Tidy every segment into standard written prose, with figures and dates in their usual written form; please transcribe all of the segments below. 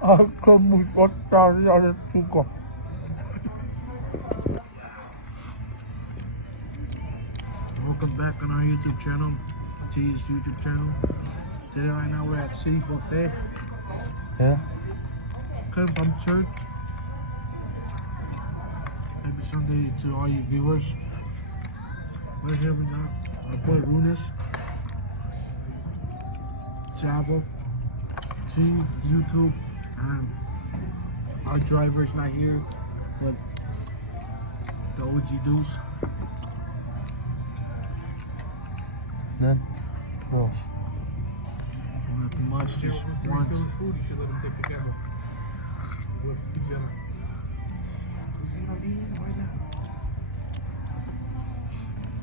아까 무섭다 야래 죽어. Welcome back on our YouTube channel, T's YouTube channel. Today, right now, we're at City Buffet. Yeah. Come from church. Happy Sunday to all you viewers. We're here with our boy Runis, Jabba, T, YouTube, and our driver's not here, but the OG Deuce. Then what else? Nothing much, just one. Food, you should let him take the camera. With pajama.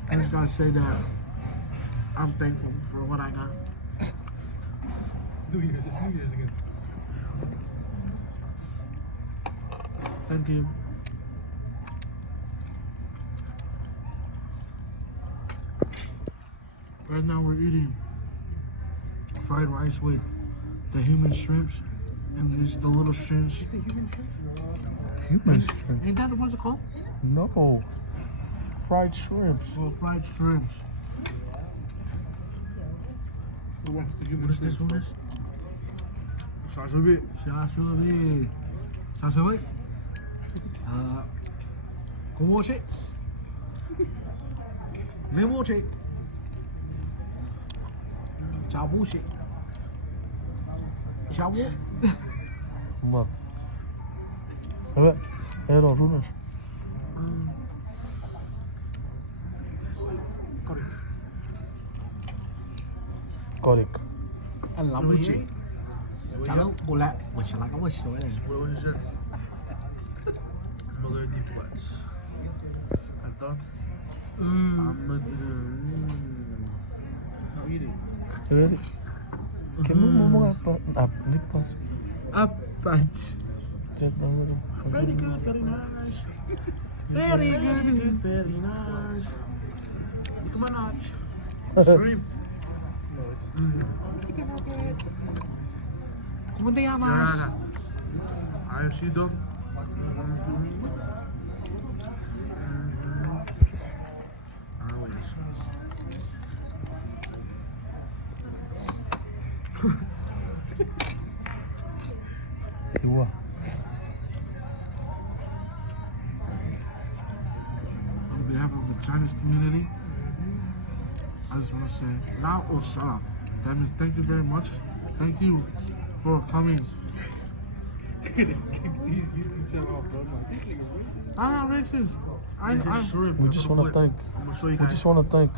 I just gotta say that I'm thankful for what I got. New Year's, it's New Year's again. Thank you. Right now we're eating fried rice with the human shrimps and these the little shrimps. You say human shrimps? Human shrimp? Ain't that the ones it called? No. Fried shrimps. Well, fried shrimps. The human What is this one? Sashimi. Sashimi. Sashimi. Komochi. Memochi. Chabushi. Chabu. 엄마. 왜? 애랑 손을. Colic. Lamuchi. Chalo, bola. What's like a wish? What was it? Mother deep flats. I thought. Now eat it. 그래서 개물무가 립파스. Up. 쨌든 Very good, very nice. Very good, very nice. Come on, Arch. Shrimp. No, it's. ¿Cómo te llamas? I see them. 이거. On behalf of the Chinese community, I just want to say, Lao or Shala. That means thank you very much. Thank you for coming. Kick these YouTube channel off, bro. I'm like, these niggas racist. I'm not racist. I'm shrimp. We just want to thank. I'm gonna show you We guys. just want to thank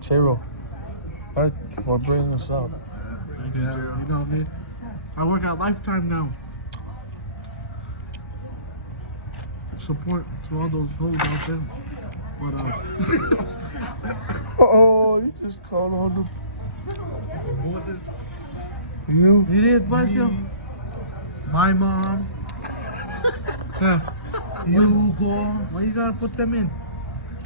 Chero, right, for bringing us out. yeah, you know me. I work at Lifetime now. Support to all those hoes out there. But Oh, you just called on them. Who was this? You? you did advise you? My mom. Yeah. You go. Why you gotta put them in?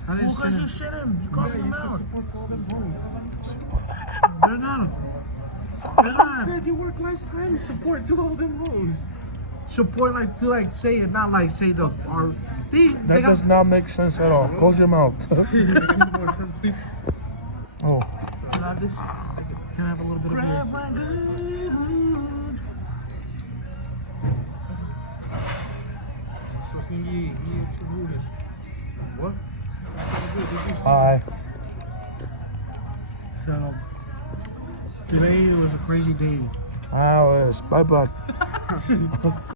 I didn't say you shit him. You called them out. Support for all them hoes. They're not. They're not. Said you work lifetime. Support to all them hoes. Support like to like say it, not like say the or these. That They does got. not make sense at all. Close your mouth. Oh, Can I have this? Can I have a little bit of Grab beer? my good. What? hi. So today it was a crazy day. Bye bye.